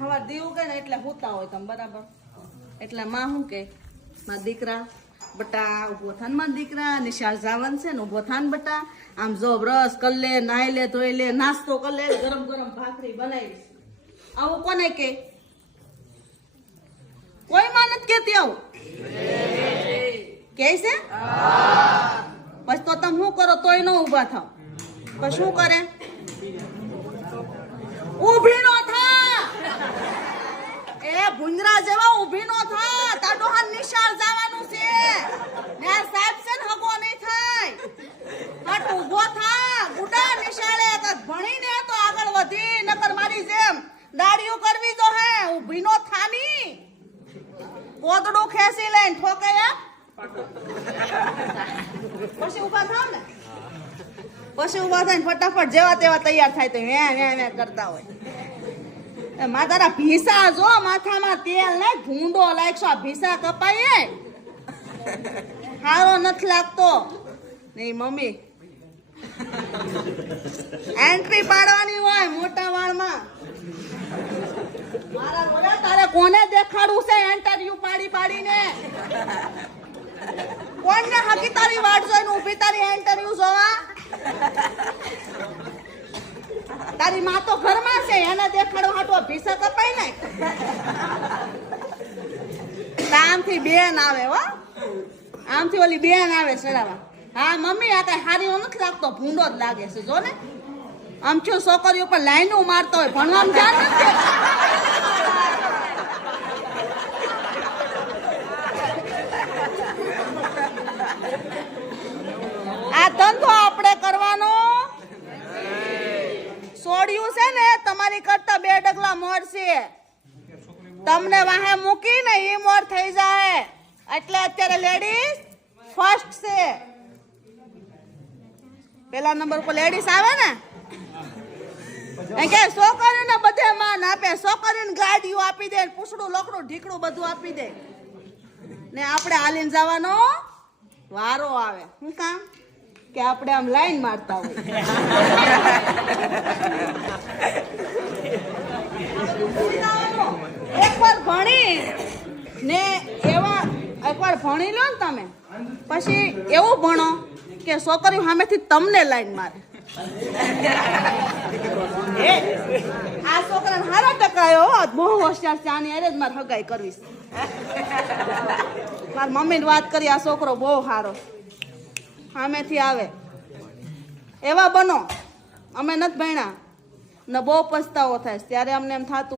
હવાર દીવું કે ને એટલે હોતા હોય તમે બરાબર એટલે માં શું કે મારા દીકરા બટા ઉભો થાન માં દીકરા નિશાળ જાવન છે ને ઉભો થાન બટા આમ જો બ્રશ કર લે નાઈ લે ધોઈ લે નાસ્તો કર લે ગરમ ગરમ ભાખરી બનાવીશ આવું કોને કે કોઈ માં નથી કેતી આવું કે છે પછી તો તમે શું કરો તોય ન ઉભા થાવ પછી શું કરે ઉભી નો થા એ ભુંજરા જેવા ઉભી નો થા તાડો હા નિશાળ જવાનું છે ને સાહેબ છે ને હગો નહીં થાય હટ ઉભો થા ગુડા નિશાળે ભણીને તો આગળ વધી નકર મારી જેમ દાડીઓ કરવી તો હે ઉભી નો થાની પોતડું ખેંચી લઈને ઠોકાયા પછી ઉભા થાવ ને પછી ઉભા થઈને ફટાફટ જેવા તેવા તૈયાર થાય તો હે કરતા હોય માં તારા ભીસા જો માથામાં તેલ ને ભૂંડો લાગશો આ ભીસા કપાય હારો નથી લાગતો નહીં મમ્મી એન્ટ્રી પાડવાની હોય મોટા વાળમાં મારા બોલા તારે કોને દેખાડવું છે ઇન્ટરવ્યુ પાડી પાડીને કોણને હકી તારી વાટ જોઈને ઊભી તારી ઇન્ટરવ્યુ જોવા તારી માં તો ઘરમાં છે એને દેખાડવા હાટો ભીસા કપાય ને આમથી બેન આવે હો આમથી ઓલી બેન આવે સડાવા હા મમ્મી આ કઈ હારી નથી લાગતો ભૂંડો જ લાગે છે જો ને આમ છું છોકરીઓ પર લાઈનો મારતો હોય ભણવામાં ધ્યાન નથી આ ધંધો આપણે કરવાનો છોડ્યું છે ને તમારી કરતા 2 ડગલા મોર છે તમને વાહે મૂકી ને ઈ મોર થઈ જાય એટલે અત્યારે લેડીઝ ફર્સ્ટ છે પેલા નંબર પર લેડીઝ આવે ને કે છોકરીઓને બધે માન આપે છોકરીઓને ગાડીઓ આપી દે પૂછડું લોકડું ઢીકડું બધું આપી દે ને આપણે હાલીને જવાનો વારો આવે શું કામ કે આપણે આમ લાઈન મારતા હોય એકવાર ભણી ને એવા એકવાર ભણી લો ને તમે પછી એવું ભણો કે છોકરીઓ સામેથી તમને લાઈન મારે આ છોકરાને હારા ટકાયો બહુ હોશિયાર છે આની અરે જ મારે હગાઈ કરવી છે મારી મમ્મીને વાત કરી આ છોકરો બહુ સારો સામેથી આવે એવા બનો અમે નથી ભણ્યા ને બહુ પછતાવો થાય ત્યારે અમને એમ થતું